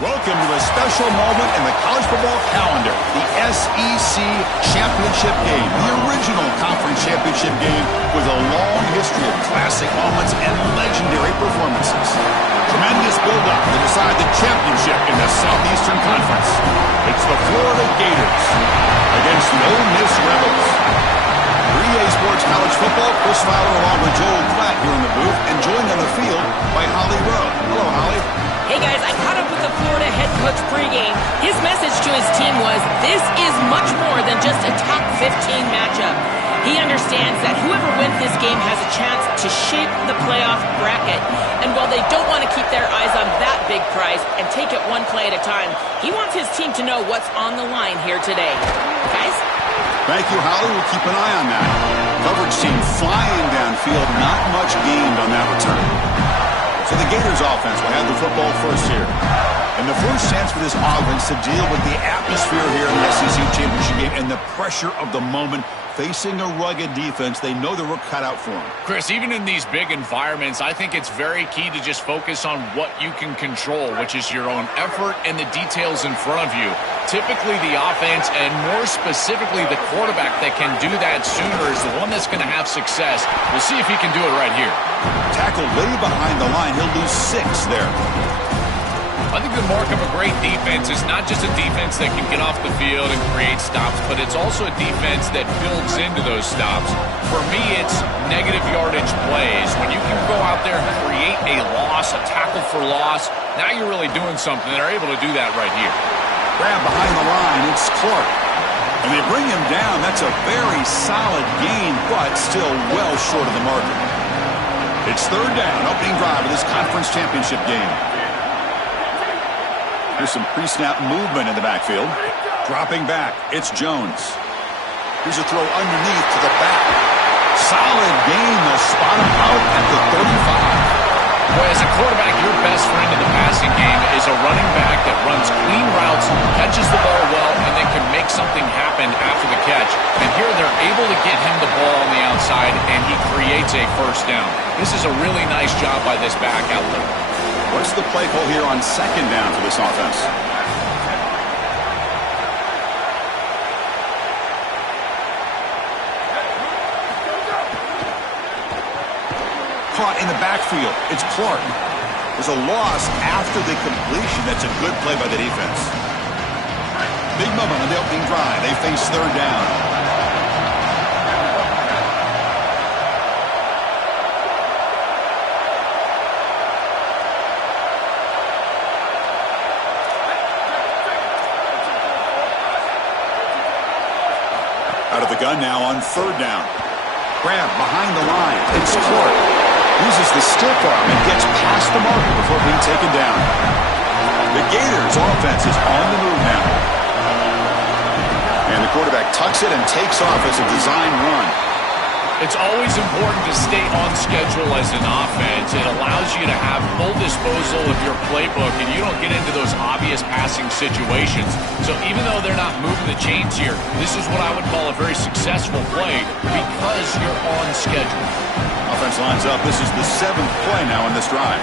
Welcome to a special moment in the college football calendar, the SEC Championship Game, the original conference championship game with a long history of classic moments and legendary performances. Tremendous build-up to decide the championship in the Southeastern Conference. It's the Florida Gators against the Ole Miss Rebels. For EA Sports College Football, Chris Fowler along with Joel Klatt here in the booth, and joined on the field by Holly Rowe. Hello, Holly. Hey guys, I caught up with the Florida head coach pregame. His message to his team was, this is much more than just a top 15 matchup. He understands that whoever wins this game has a chance to shape the playoff bracket. And while they don't want to keep their eyes on that big prize and take it one play at a time, he wants his team to know what's on the line here today. Guys? Thank you, Holly. We'll keep an eye on that. Coverage team flying downfield, not much gained on that return. So the Gators offense will have the football first here. And the first chance for this offense to deal with the atmosphere here in the SEC Championship game and the pressure of the moment, facing a rugged defense. They know the work cut out for them. Chris, even in these big environments, I think it's very key to just focus on what you can control, which is your own effort and the details in front of you. Typically, the offense, and more specifically the quarterback that can do that sooner, is the one that's going to have success. We'll see if he can do it right here. Tackle way behind the line. He'll lose 6 there. I think the mark of a great defense is not just a defense that can get off the field and create stops, but it's also a defense that builds into those stops. For me, it's negative yardage plays. When you can go out there and create a loss, a tackle for loss, now you're really doing something. They're able to do that right here. Grab behind the line. It's Clark. And they bring him down. That's a very solid gain, but still well short of the marker. It's third down, opening drive of this conference championship game. Here's some pre-snap movement in the backfield. Dropping back, it's Jones. Here's a throw underneath to the back. Solid gain. They'll spot him out at the 35. Boy, as a quarterback, your best friend in the passing game is a running back that runs clean routes, catches the ball well, and then can make something happen after the catch. And here they're able to get him the ball on the outside, and he creates a first down. This is a really nice job by this back out there. What's the play call here on second down for this offense? Caught in the backfield. It's Clark. There's a loss after the completion. That's a good play by the defense. Big moment on the opening drive. They face third down. Out of the gun now on third down. Grab behind the line. It's Clark. Uses the stiff arm and gets past the marker before being taken down. The Gators offense is on the move now. And the quarterback tucks it and takes off as a design run. It's always important to stay on schedule as an offense. It allows you to have full disposal of your playbook, and you don't get into those obvious passing situations. So even though they're not moving the chains here, this is what I would call a very successful play because you're on schedule. Offense lines up. This is the 7th play now in this drive.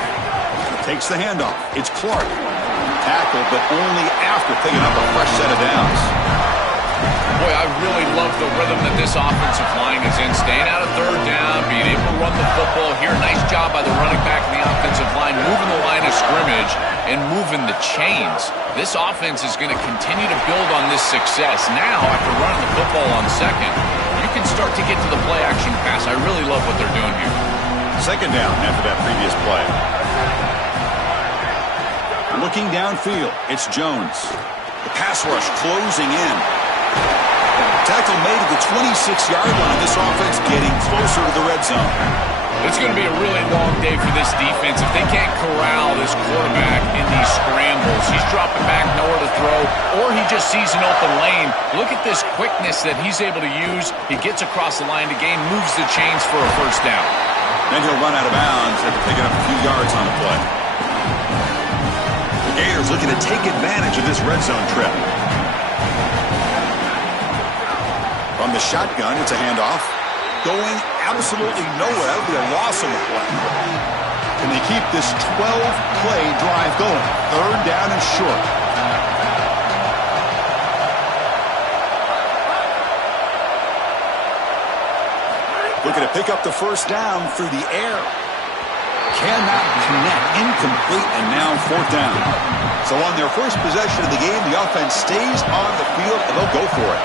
Takes the handoff. It's Clark. Tackled, but only after picking up a fresh set of downs. Boy, I really love the rhythm that this offensive line is in. Staying out of third down, being able to run the football here. Nice job by the running back and the offensive line, moving the line of scrimmage and moving the chains. This offense is going to continue to build on this success. Now, after running the football on second, you can start to get to the play-action pass. I really love what they're doing here. Second down after that previous play. Looking downfield, it's Jones. The pass rush closing in. Tackle made at the 26-yard line. This offense getting closer to the red zone. It's going to be a really long day for this defense. If they can't corral this quarterback in these scrambles, he's dropping back, nowhere to throw, or he just sees an open lane. Look at this quickness that he's able to use. He gets across the line to gain, moves the chains for a first down. Then he'll run out of bounds after picking up a few yards on the play. The Gators looking to take advantage of this red zone trip. From the shotgun, it's a handoff. Going absolutely nowhere. That would be a loss on the play. Can they keep this 12-play drive going? Third down and short. Looking to pick up the first down through the air. Cannot connect. Incomplete, and now fourth down. So on their first possession of the game, the offense stays on the field, and they'll go for it.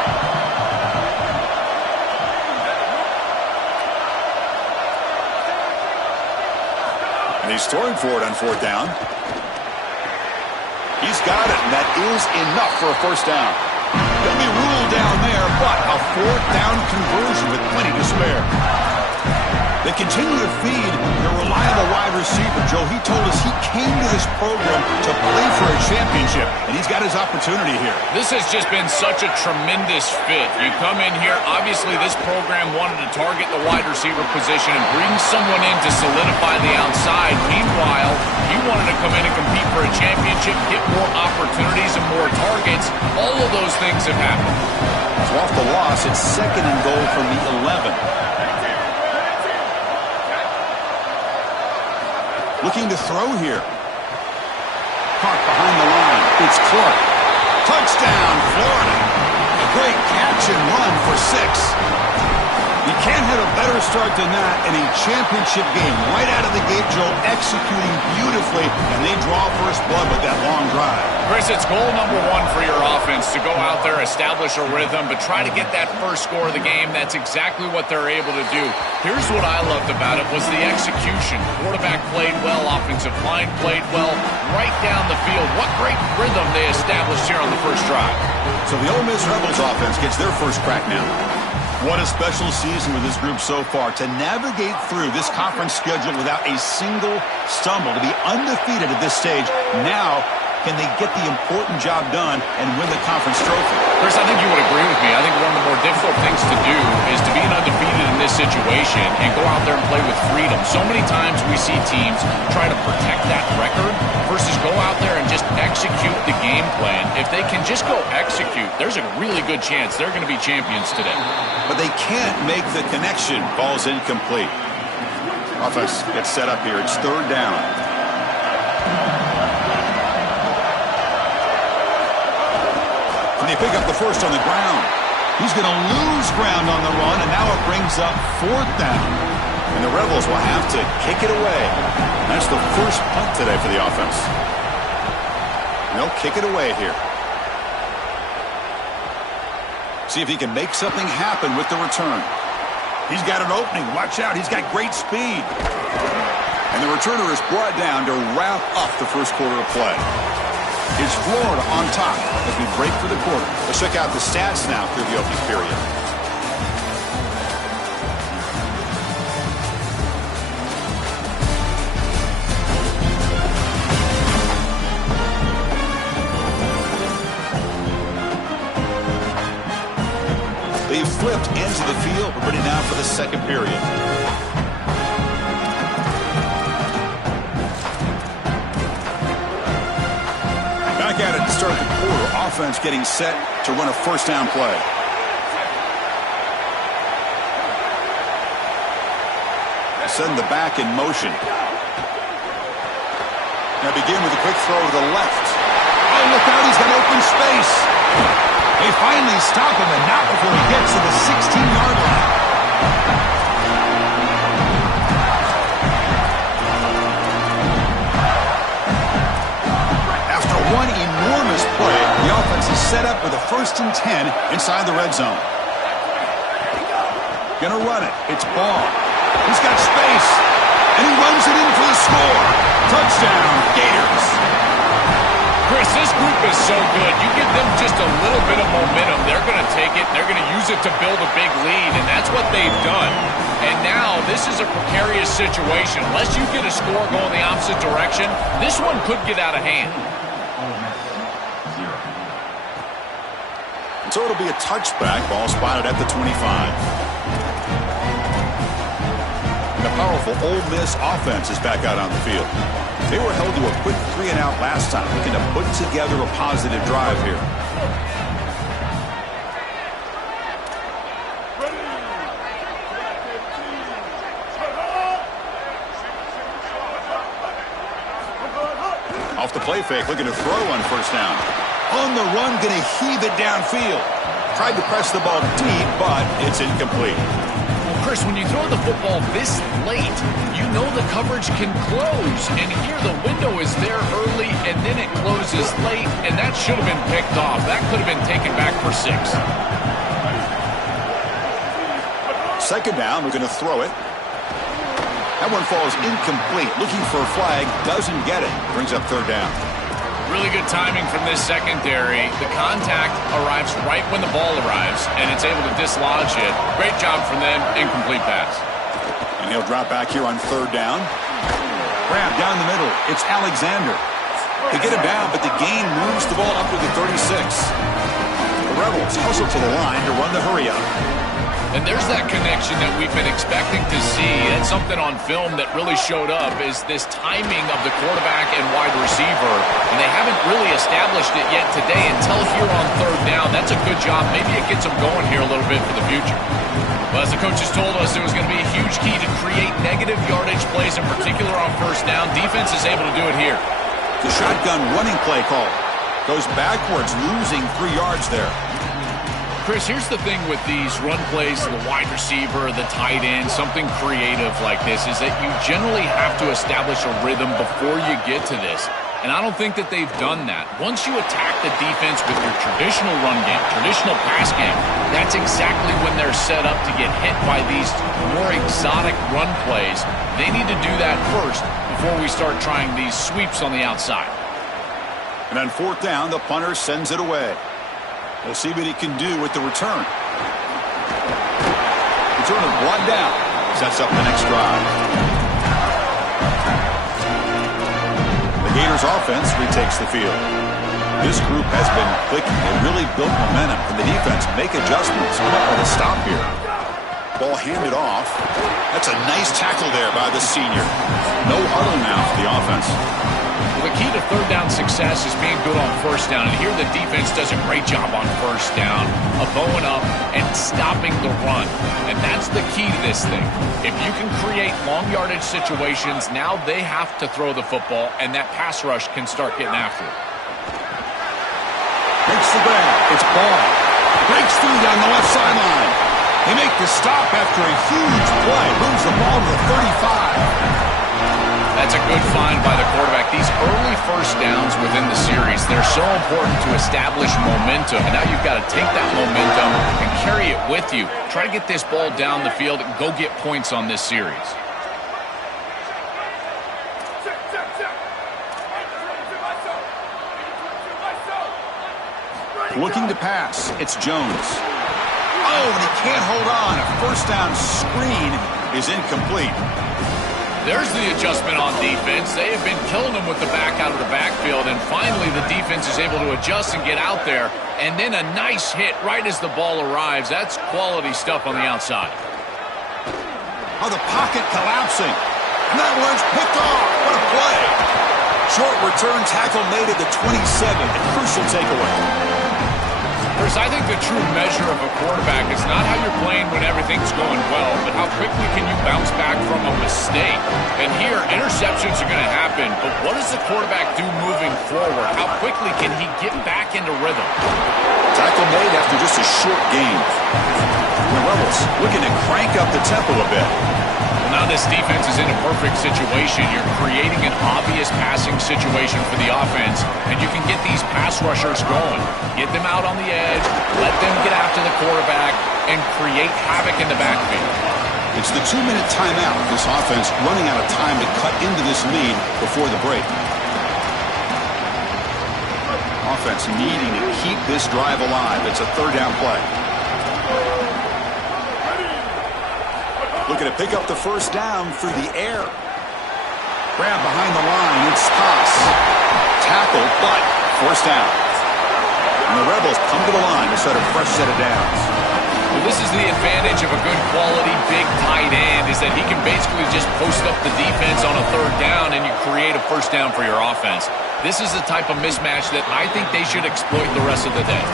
And he's throwing for it on fourth down. He's got it, and that is enough for a first down. He'll be ruled down there, but a fourth down conversion with plenty to spare. They continue to feed their reliable wide receiver. Joe, he told us he came to this program to play for a championship, and he's got his opportunity here. This has just been such a tremendous fit. You come in here, obviously this program wanted to target the wide receiver position and bring someone in to solidify the outside. Meanwhile, he wanted to come in and compete for a championship, get more opportunities and more targets. All of those things have happened. So off the loss, it's second and goal from the 11. Looking to throw here. Caught behind the line. It's Clark. Touchdown, Florida. A great catch and run for 6. You can't have a better start than that in a championship game. Right out of the gate, Joe, executing beautifully, and they draw first blood with that long drive. Chris, it's goal number 1 for your offense to go out there, establish a rhythm, but try to get that first score of the game. That's exactly what they're able to do. Here's what I loved about it was the execution. Quarterback played well, offensive line played well, right down the field. What great rhythm they established here on the first drive. So the Ole Miss Rebels offense gets their first crack now. What a special season with this group so far. To navigate through this conference schedule without a single stumble, to be undefeated at this stage. Now, can they get the important job done and win the conference trophy? Chris, I think you would agree with me. I think one of the more difficult things to do is to be undefeated in this situation and go out there and play with freedom. So many times we see teams try to protect that record versus go out there and just execute the game plan. If they can just go execute, there's a really good chance they're going to be champions today. But they can't make the connection. Ball's incomplete. Offense gets set up here. It's third down. And they pick up the first on the ground. He's going to lose ground on the run, and now it brings up fourth down. And the Rebels will have to kick it away. That's the first punt today for the offense. And they'll kick it away here. See if he can make something happen with the return. He's got an opening. Watch out. He's got great speed. And the returner is brought down to wrap up the first quarter of play. It's Florida on top as we break for the quarter. Let's check out the stats now through the opening period. They've flipped ends of the field. We're ready now for the second period. Back at it to start the quarter. Offense getting set to run a first down play. Send the back in motion. Now begin with a quick throw to the left. Oh, look out. He's got open space. They finally stop him, and not before he gets to the 16-yard line. After one enormous play, the offense is set up with a 1st and 10 inside the red zone. Gonna run it. It's Ball. He's got space, and he runs it in for the score. Touchdown, Gators. Chris, this group is so good. You give them just a little bit of momentum, they're going to take it, they're going to use it to build a big lead, and that's what they've done. And now this is a precarious situation. Unless you get a score going the opposite direction, this one could get out of hand. And so it'll be a touchback. Ball spotted at the 25. And the powerful Ole Miss offense is back out on the field. They were held to a quick 3-and-out last time, looking to put together a positive drive here. off the play fake, looking to throw on first down. On the run, going to heave it downfield. Tried to press the ball deep, but it's incomplete. Well, Chris, when you throw the football this late, you know the coverage can close. And here the window is there early, and then it closes late, and that should have been picked off. That could have been taken back for 6. Second down, we're going to throw it. That one falls incomplete. Looking for a flag, doesn't get it. Brings up third down. Really good timing from this secondary. The contact arrives right when the ball arrives, and it's able to dislodge it. Great job from them. Incomplete pass. And he'll drop back here on third down. Grab down the middle. It's Alexander. They get him down, but the gain moves the ball up to the 36. The Rebels hustle to the line to run the hurry up. And there's that connection that we've been expecting to see. That's something on film that really showed up, is this timing of the quarterback and wide receiver. And they haven't really established it yet today until here on third down. That's a good job. Maybe it gets them going here a little bit for the future. Well, as the coaches told us, it was going to be a huge key to create negative yardage plays, in particular on first down. Defense is able to do it here. The shotgun running play call. Goes backwards, losing 3 yards there. Chris, here's the thing with these run plays, the wide receiver, the tight end, something creative like this, is that you generally have to establish a rhythm before you get to this. And I don't think that they've done that. Once you attack the defense with your traditional run game, traditional pass game, that's exactly when they're set up to get hit by these more exotic run plays. They need to do that first before we start trying these sweeps on the outside. And on fourth down, the punter sends it away. We'll see what he can do with the return. Returner brought down. Sets up the next drive. The Gators offense retakes the field. This group has been clicking. They really built momentum. And the defense make adjustments. Come up with a stop here. Ball handed off. That's a nice tackle there by the senior. No huddle now for the offense. Well, the key to third down success is being good on first down. And here the defense does a great job on first down of bowing up and stopping the run. And that's the key to this thing. If you can create long yardage situations, now they have to throw the football, and that pass rush can start getting after it. Makes the grab. It's Ball. Breaks through down the left sideline. They make the stop after a huge play. Moves the ball to the 35. That's a good find by the quarterback. These early first downs within the series, they're so important to establish momentum. And now you've got to take that momentum and carry it with you. Try to get this ball down the field and go get points on this series. Looking to pass. It's Jones. Oh, and he can't hold on. A first down screen is incomplete. There's the adjustment on defense. They have been killing them with the back out of the backfield, and finally the defense is able to adjust and get out there. And then a nice hit right as the ball arrives. That's quality stuff on the outside. Oh, the pocket collapsing. And that one's picked off. What a play. Short return tackle made at the 27. A crucial takeaway. Chris, I think the true measure of a quarterback is not how you're playing when everything's going well, but how quickly can you bounce back from a mistake. And here, interceptions are going to happen, but what does the quarterback do moving forward? How quickly can he get back into rhythm? Tackle made after just a short gain. The Rebels looking to crank up the tempo a bit. Now this defense is in a perfect situation. You're creating an obvious passing situation for the offense, and you can get these pass rushers going. Get them out on the edge, let them get after the quarterback, and create havoc in the backfield. It's the 2-minute timeout. This offense running out of time to cut into this lead before the break. Offense needing to keep this drive alive. It's a third down play. Looking to pick up the first down through the air. Grab behind the line. It's Toss. Tackle, but forced down. And the Rebels come to the line to set a fresh set of downs. Well, this is the advantage of a good quality big tight end, is that he can basically just post up the defense on a third down and you create a first down for your offense. This is the type of mismatch that I think they should exploit the rest of the day.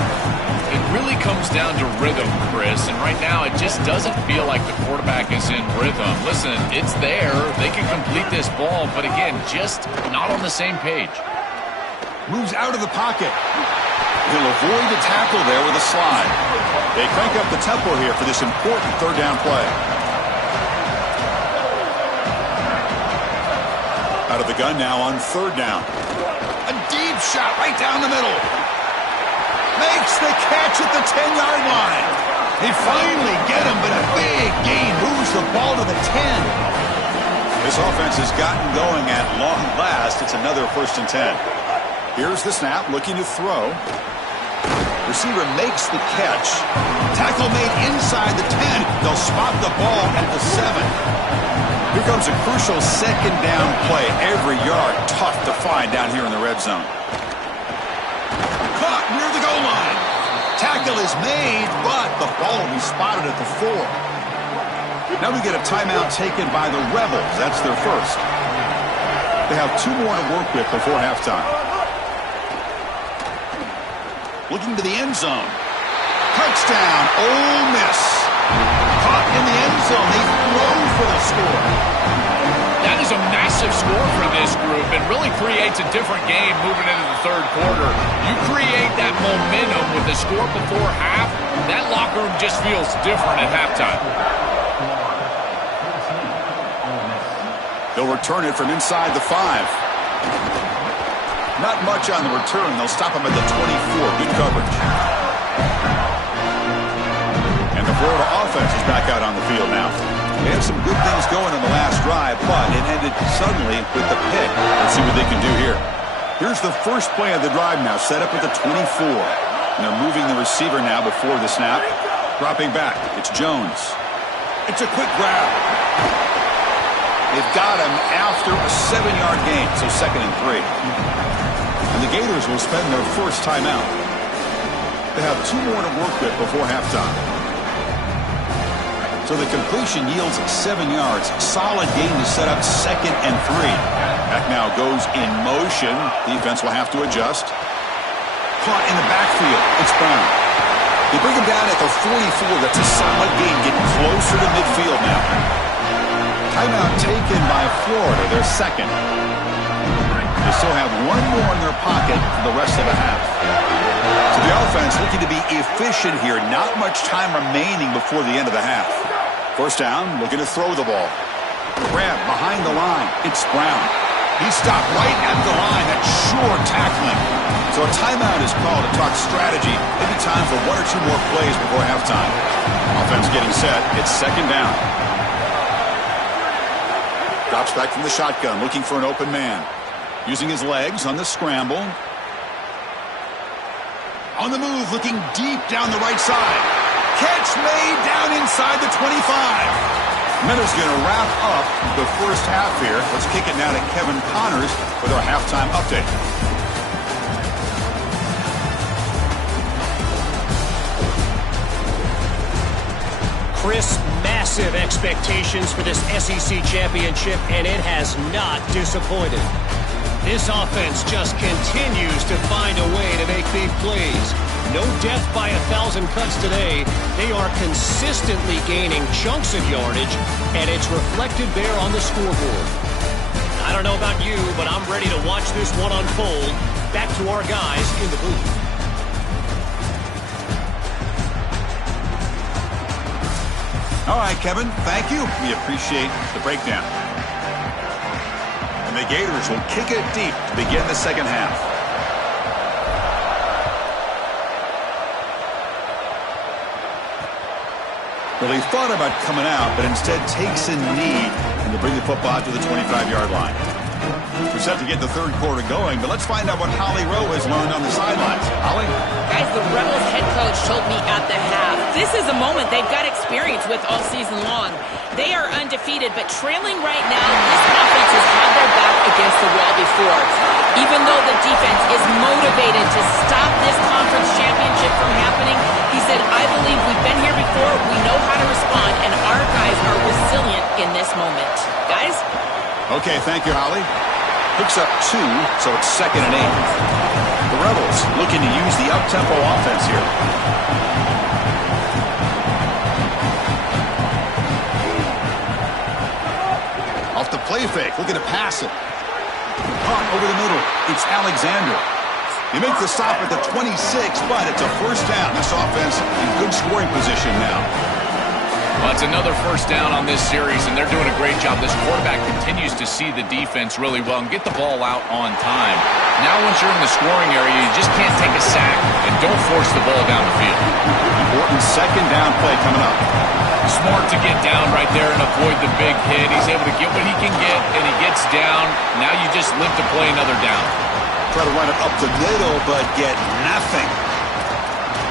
It really comes down to rhythm, Chris, and right now it just doesn't feel like the quarterback is in rhythm. Listen, it's there. They can complete this ball, but again, just not on the same page. Moves out of the pocket. He'll avoid the tackle there with a slide. They crank up the tempo here for this important third down play. Out of the gun now on third down. A deep shot right down the middle. Makes the catch at the 10-yard line. They finally get him, but a big gain moves the ball to the 10. This offense has gotten going at long last. It's another 1st and 10. Here's the snap, looking to throw. Receiver makes the catch. Tackle made inside the 10. They'll spot the ball at the 7. Here comes a crucial second down play. Every yard tough to find down here in the red zone. Caught near the goal line. Tackle is made, but the ball will be spotted at the 4. Now we get a timeout taken by the Rebels. That's their first. They have 2 more to work with before halftime. Looking to the end zone. Touchdown, Ole Miss. Caught in the end zone. They throw for the score. That is a massive score for this group and really creates a different game moving into the third quarter. You create that momentum with the score before half, that locker room just feels different at halftime. They'll return it from inside the 5. Not much on the return. They'll stop him at the 24. Good coverage. And the Florida offense is back out on the field now. They had some good things going in the last drive, but it ended suddenly with the pick. Let's see what they can do here. Here's the first play of the drive now, set up at the 24. And they're moving the receiver now before the snap. Dropping back. It's Jones. It's a quick grab. They've got him after a 7-yard gain, so 2nd and 3. And the Gators will spend their first timeout. They have 2 more to work with before halftime. So the completion yields 7 yards. Solid gain to set up 2nd and 3. Back now goes in motion. Defense will have to adjust. Caught in the backfield. It's Brown. They bring him down at the 44. That's a solid gain, getting closer to midfield now. Timeout taken by Florida, their second. They still have 1 more in their pocket for the rest of the half. So the offense looking to be efficient here. Not much time remaining before the end of the half. First down, looking to throw the ball. Grab behind the line. It's Brown. He stopped right at the line. That's sure tackling. So a timeout is called to talk strategy. Maybe time for 1 or 2 more plays before halftime. Offense getting set. It's 2nd down. Drops back from the shotgun, looking for an open man. Using his legs on the scramble. On the move, looking deep down the right side. Catch made down inside the 25. Minna's going to wrap up the first half here. Let's kick it now to Kevin Connors with our halftime update. Chris, massive expectations for this SEC championship, and it has not disappointed. This offense just continues to find a way to make big plays. No death by 1,000 cuts today. They are consistently gaining chunks of yardage, and it's reflected there on the scoreboard. I don't know about you, but I'm ready to watch this one unfold. Back to our guys in the booth. All right, Kevin, thank you. We appreciate the breakdown. And the Gators will kick it deep to begin the second half. Well, he thought about coming out, but instead takes a knee and to bring the football to the 25-yard line. We're set to get the third quarter going, but let's find out what Holly Rowe has learned on the sidelines. Holly? Guys, the Rebels head coach told me at the half, this is a moment they've got experience with all season long. They are undefeated, but trailing right now, this offense has had their back against the wall before. Even though the defense is motivated to stop this conference championship from happening, he said, I believe we've been here before, we know how to respond, and our guys are resilient in this moment. Guys? Okay, thank you, Holly. Picks up 2, so it's 2nd and 8. The Rebels looking to use the up-tempo offense here. Off the play fake, looking to pass it. Caught over the middle. It's Alexander. You make the stop at the 26, but it's a first down. This offense in good scoring position now. Well, it's another first down on this series, and they're doing a great job. This quarterback continues to see the defense really well and get the ball out on time. Now once you're in the scoring area, you just can't take a sack and don't force the ball down the field. Important second down play coming up. Smart to get down right there and avoid the big hit. He's able to get what he can get, and he gets down. Now you just live to play another down. Try to run it up the middle, but get nothing.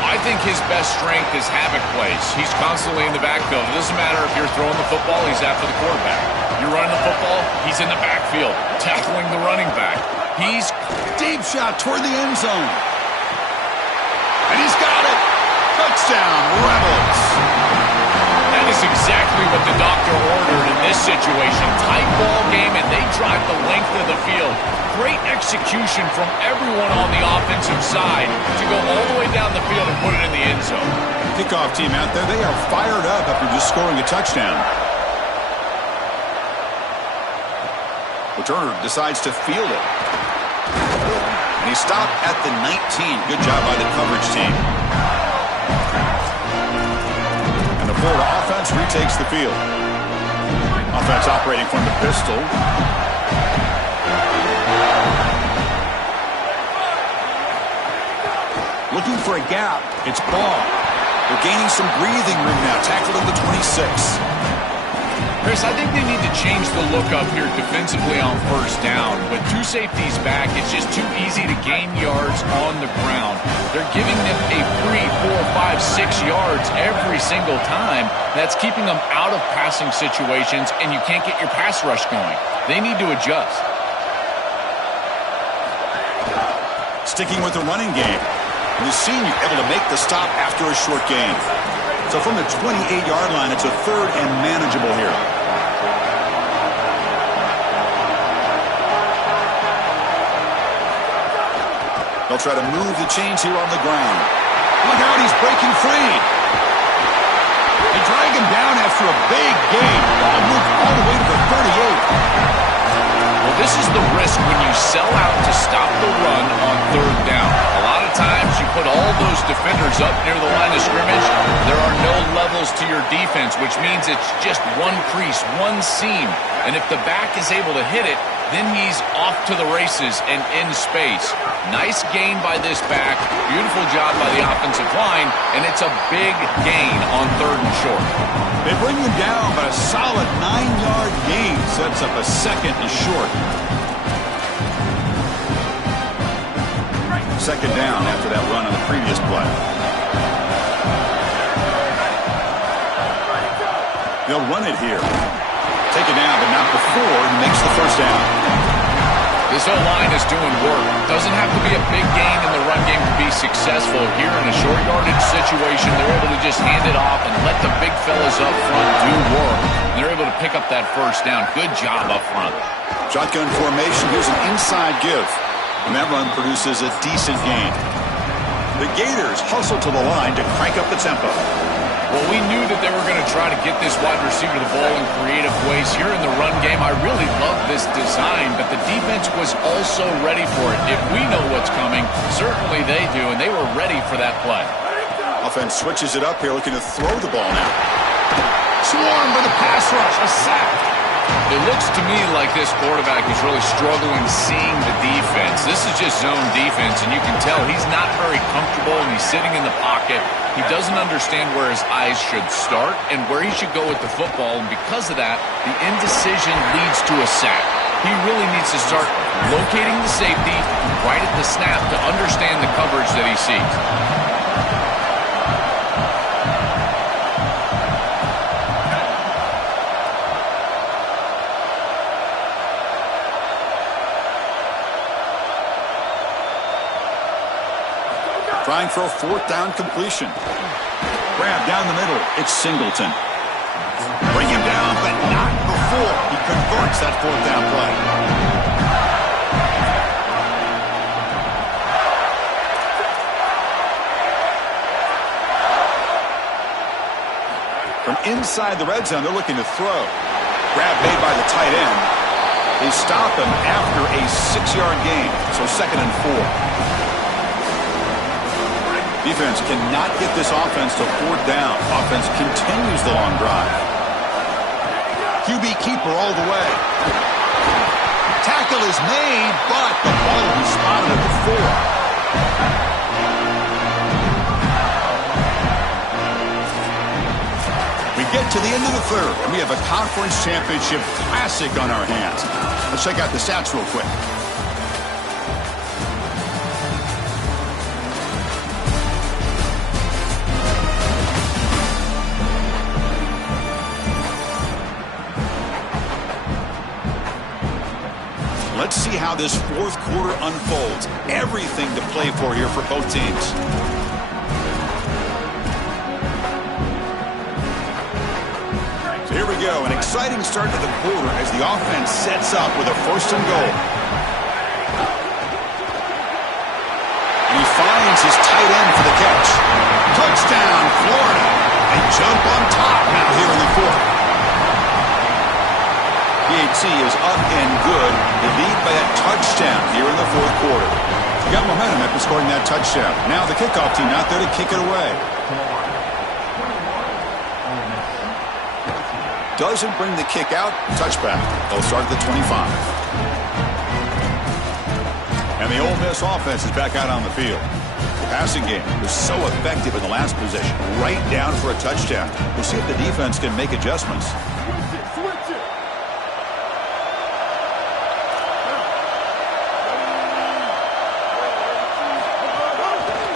I think his best strength is havoc plays. He's constantly in the backfield. It doesn't matter if you're throwing the football, he's after the quarterback. You're running the football, he's in the backfield, tackling the running back. He's deep shot toward the end zone. And he's got it. Touchdown, Rebels. That is exactly what the doctor ordered in this situation. Tight ball game, and they drive the length of the field. Great execution from everyone on the offensive side to go all the way down the field and put it in the end zone. Kickoff team out there, they are fired up after just scoring a touchdown. Returner decides to field it. And he stopped at the 19. Good job by the coverage team. And the Florida offense retakes the field. Offense operating from the pistol. Looking for a gap. It's Ball. They're gaining some breathing room now. Tackled at the 26. Chris, I think they need to change the look up here defensively on first down. With two safeties back, it's just too easy to gain yards on the ground. They're giving them a free 4, 5, 6 yards every single time. That's keeping them out of passing situations, and you can't get your pass rush going. They need to adjust. Sticking with the running game. The senior able to make the stop after a short gain. So from the 28-yard line, it's a third and manageable here. They'll try to move the chains here on the ground. Look out, he's breaking free. They drag him down after a big gain. Ball moved all the way to the 38. Well, this is the risk when you sell out to stop the run on third down. A lot of times you put all those defenders up near the line of scrimmage. There are no levels to your defense, which means it's just one crease, one seam. And if the back is able to hit it, then he's off to the races and in space. Nice gain by this back. Beautiful job by the offensive line. And it's a big gain on third and short. They bring him down, but a solid 9-yard gain sets up a second and short. Second down after that run on the previous play. They'll run it here. Take it down, but not before he makes the first down. This O-line is doing work. Doesn't have to be a big gain in the run game to be successful. Here in a short yardage situation, they're able to just hand it off and let the big fellas up front do work. They're able to pick up that first down. Good job up front. Shotgun formation. Here's an inside give. And that run produces a decent gain. The Gators hustle to the line to crank up the tempo. Well, we knew that they were going to try to get this wide receiver the ball in creative ways here in the run game. I really love this design, but the defense was also ready for it. If we know what's coming, certainly they do, and they were ready for that play. Offense switches it up here, looking to throw the ball now. Swarm for the pass rush, a sack. It looks to me like this quarterback is really struggling seeing the defense. This is just zone defense, and you can tell he's not very comfortable, and he's sitting in the pocket. He doesn't understand where his eyes should start and where he should go with the football, and because of that, the indecision leads to a sack. He really needs to start locating the safety right at the snap to understand the coverage that he sees. Trying for a fourth down completion. Grab down the middle. It's Singleton. Bring him down, but not before he converts that fourth down play. From inside the red zone, they're looking to throw. Grab made by the tight end. They stop him after a 6-yard gain, so 2nd and 4. Defense cannot get this offense to fourth down. Offense continues the long drive. QB keeper all the way. Tackle is made, but the ball will be spotted at the 4. We get to the end of the third, and we have a conference championship classic on our hands. Let's check out the stats real quick. Let's see how this fourth quarter unfolds. Everything to play for here for both teams. So here we go. An exciting start to the quarter as the offense sets up with a 1st and goal. And he finds his tight end for the catch. Touchdown, Florida. They jump on top now here in the 4th. PAT is up and good. They lead by a touchdown here in the 4th quarter. You got momentum after scoring that touchdown. Now the kickoff team out there to kick it away. Doesn't bring the kick out. Touchback. They'll start at the 25. And the Ole Miss offense is back out on the field. The passing game was so effective in the last possession. Right down for a touchdown. We'll see if the defense can make adjustments.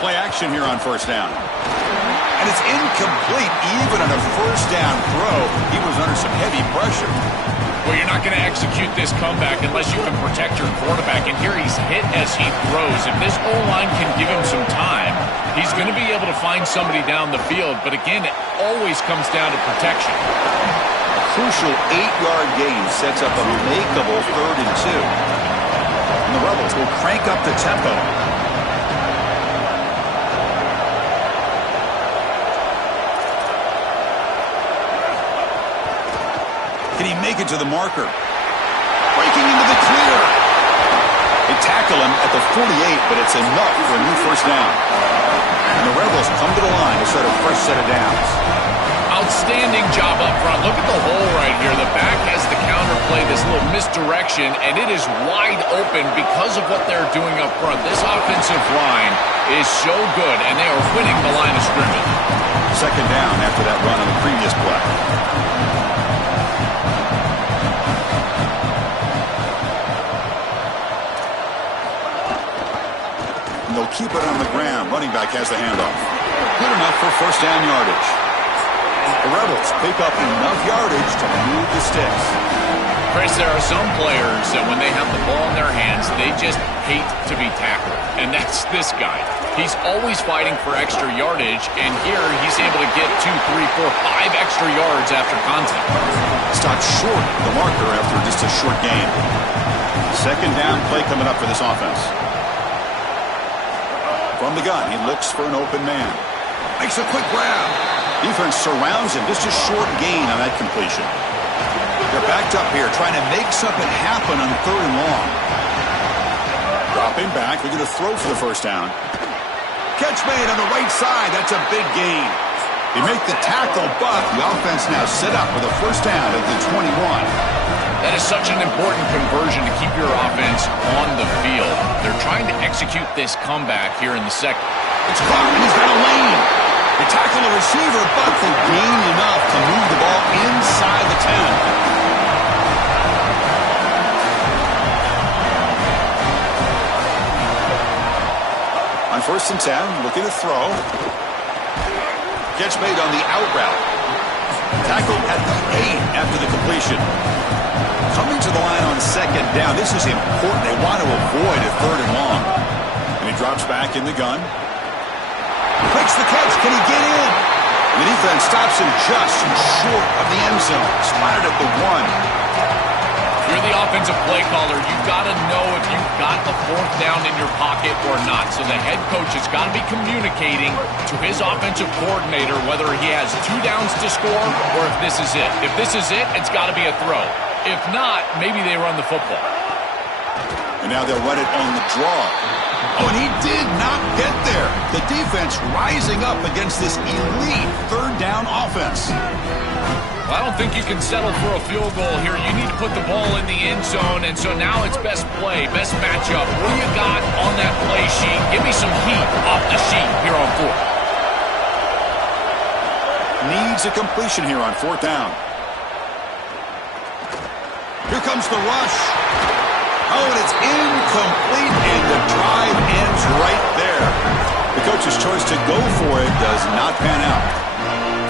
Play action here on 1st down. And it's incomplete. Even on a 1st down throw, he was under some heavy pressure. Well, you're not going to execute this comeback unless you can protect your quarterback. And here he's hit as he throws. If this O-line can give him some time, he's going to be able to find somebody down the field. But again, it always comes down to protection. A crucial 8-yard gain sets up a makeable 3rd and 2. And the Rebels will crank up the tempo. Can he make it to the marker? Breaking into the clear. They tackle him at the 48, but it's enough for a new 1st down. And the Rebels come to the line to start a fresh set of downs. Outstanding job up front. Look at the hole right here. The back has the counterplay, this little misdirection, and it is wide open because of what they're doing up front. This offensive line is so good, and they are winning the line of scrimmage. 2nd down after that run on the previous play. And they'll keep it on the ground. Running back has the handoff. Good enough for 1st down yardage. The Rebels pick up enough yardage to move the sticks. Chris, there are some players that when they have the ball in their hands, they just hate to be tackled. And that's this guy. He's always fighting for extra yardage, and here he's able to get 2, 3, 4, 5 extra yards after contact. Stopped short of the marker after just a short gain. 2nd down play coming up for this offense. From the gun, he looks for an open man. Makes a quick grab. Defense surrounds him. Just a short gain on that completion. They're backed up here, trying to make something happen on 3rd and long. Dropping back. They're going to throw for the 1st down. Catch made on the right side. That's a big gain. They make the tackle, but the offense now set up with a 1st down at the 21. That is such an important conversion to keep your offense on the field. They're trying to execute this comeback here in the 2nd. It's caught, and he's got a lane. They tackle the receiver, but they gain enough to move the ball inside the 10. On 1st and 10, looking to throw. Catch made on the out route. Tackled at the 8 after the completion. Coming to the line on 2nd down. This is important. They want to avoid a 3rd and long. And he drops back in the gun. Makes the catch. Can he get in? And the defense stops him just short of the end zone. Spotted at the 1. You're the offensive play caller. You've got to know if you've got the 4th down in your pocket or not. So the head coach has got to be communicating to his offensive coordinator whether he has 2 downs to score or if this is it. If this is it, it's got to be a throw. If not, maybe they run the football. And now they'll run it on the draw. Oh, and he did not get there. The defense rising up against this elite third down offense. Well, I don't think you can settle for a field goal here. You need to put the ball in the end zone, and so now it's best play, best matchup. What do you got on that play sheet? Give me some heat off the sheet here on fourth. Needs a completion here on fourth down. Here comes the rush. Oh, and it's incomplete, and the drive ends right there. The coach's choice to go for it does not pan out.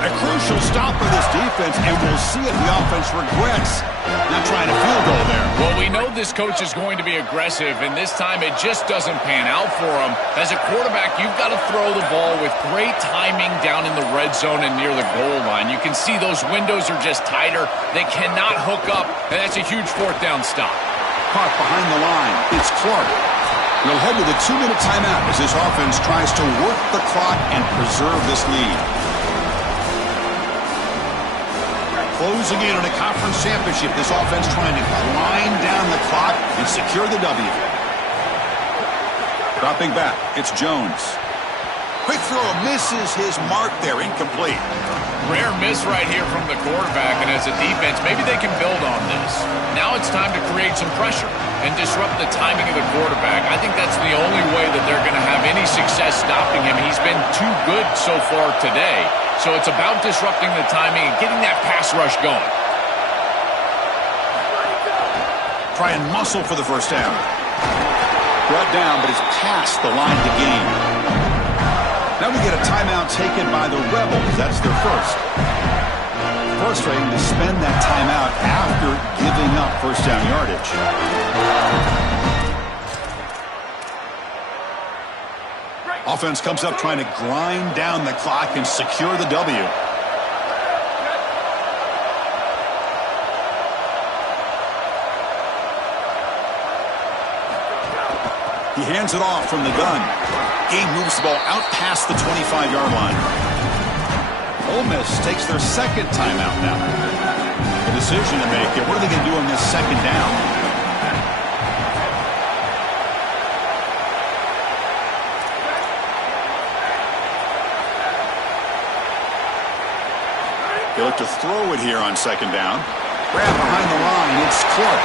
A crucial stop for this defense, and we'll see if the offense regrets not trying a field goal there. Well, we know this coach is going to be aggressive, and this time it just doesn't pan out for him. As a quarterback, you've got to throw the ball with great timing down in the red zone and near the goal line. You can see those windows are just tighter. They cannot hook up, and that's a huge fourth down stop. Caught behind the line. It's Clark. We'll head to the 2-minute timeout as this offense tries to work the clock and preserve this lead. Closing in on a conference championship, this offense trying to grind down the clock and secure the W. Dropping back, it's Jones. Quick throw, misses his mark there, incomplete. Rare miss right here from the quarterback, and as a defense, maybe they can build on this. Now it's time to create some pressure and disrupt the timing of the quarterback. I think that's the only way that they're going to have any success stopping him. He's been too good so far today. So it's about disrupting the timing and getting that pass rush going. Try and muscle for the first down. Brought down, but it's past the line to gain. Now we get a timeout taken by the Rebels. That's their first. Frustrating to spend that timeout after giving up first down yardage. Offense comes up trying to grind down the clock and secure the W. He hands it off from the gun. Game moves the ball out past the 25-yard line. Ole Miss takes their second timeout now. A decision to make here. What are they going to do on this second down? They look to throw it here on second down. Grab behind the line. It's Clark.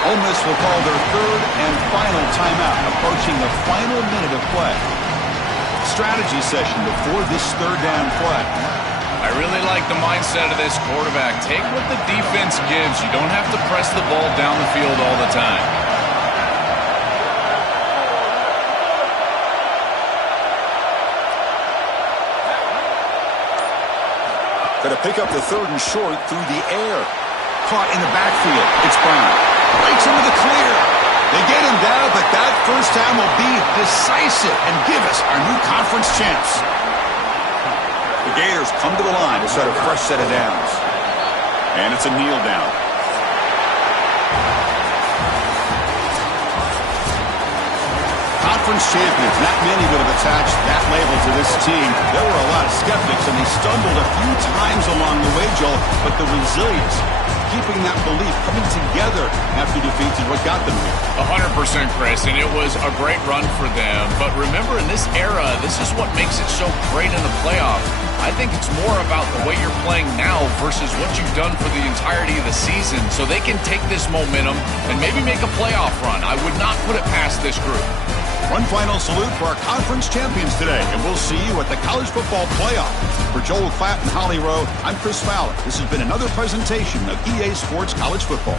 Ole Miss will call their third and final timeout, approaching the final minute of play. Strategy session before this third down play. I really like the mindset of this quarterback. Take what the defense gives. You don't have to press the ball down the field all the time. Got to pick up the third and short through the air. Caught in the backfield. It's Brown. Breaks into the clear. They get him down, but that first down will be decisive and give us our new conference champs. The Gators come to the line to set a fresh set of downs. And it's a kneel down. Conference champions. Not many would have attached that label to this team. There were a lot of skeptics, and they stumbled a few times along the way, Joel, but the resilience, keeping that belief, coming together after defeats is what got them here. 100%, Chris, and it was a great run for them. But remember, in this era, this is what makes it so great in the playoffs. I think it's more about the way you're playing now versus what you've done for the entirety of the season, so they can take this momentum and maybe make a playoff run. I would not put it past this group. One final salute for our conference champions today, and we'll see you at the College Football Playoff. For Joel Klatt and Holly Rowe, I'm Chris Fowler. This has been another presentation of EA Sports College Football.